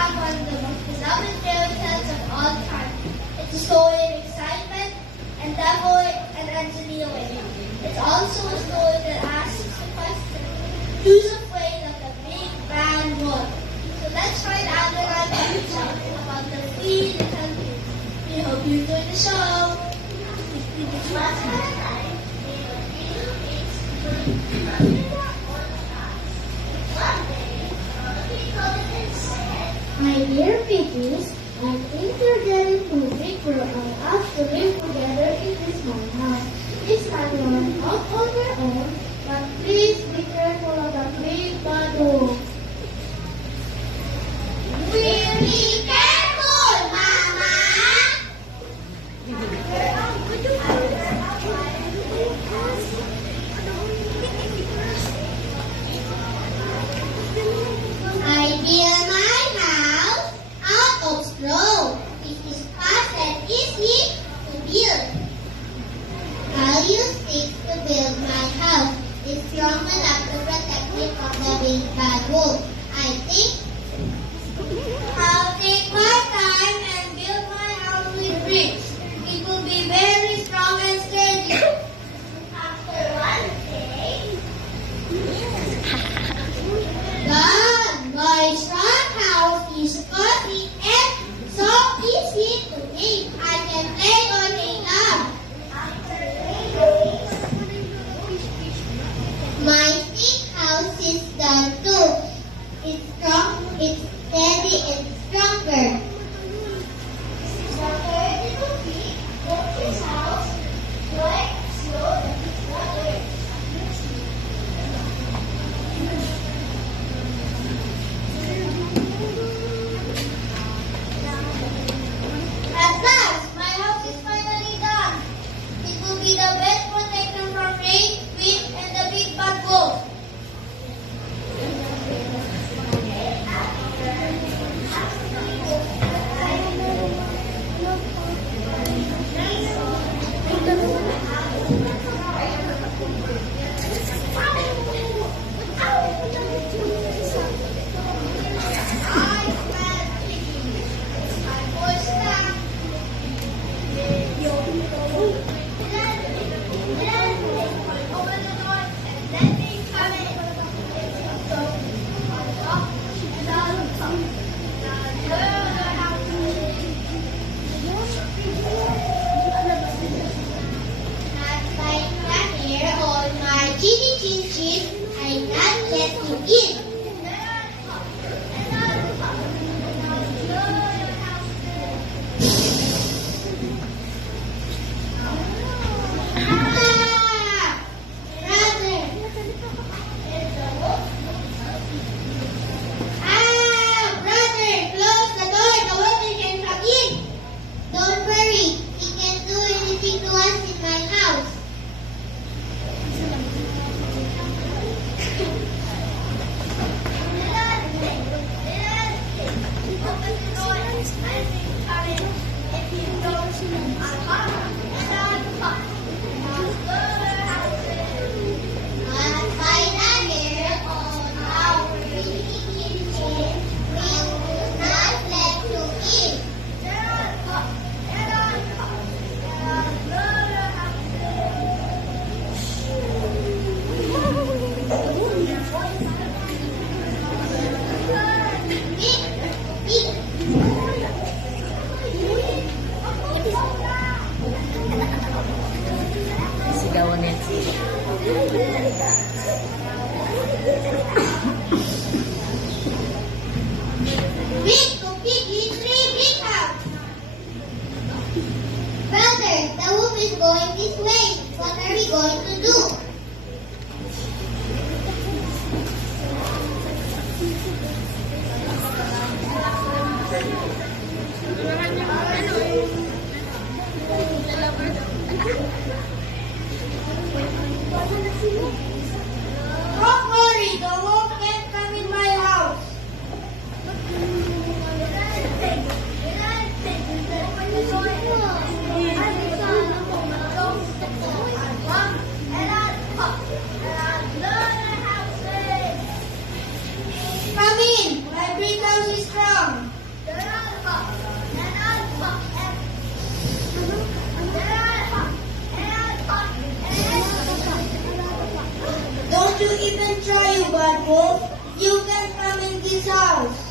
have one of the most beloved fairy tales of all time. It's a story of excitement and devil and Angelina winning. It's also a story that asks the question, who's afraid of the big bad wolf? So let's find out and about the three little kids. We hope you enjoy the show. My dear piggies, I think you're getting too big for us to live together in this small house. It's not your fault on your own, but please be careful of the big bad wolf. We'll be careful, Mama! I build my house out of straw. It is fast and easy to build. I'll use sticks to build my house. It's strong enough to protect me from the big bad wolf. I think I'll take my time and build my house with bricks. It will be very strong and steady. After one day, God, my strong house is cozy and so easy to make. I can play all day long. After 3 days, my stick house is done too. It's strong, it's steady and stronger. The third little pig built his house quite slow and water. At last, my house is finally done. It will be the best protection from rain, wind, and the big bad wolf. home, you can come in this house.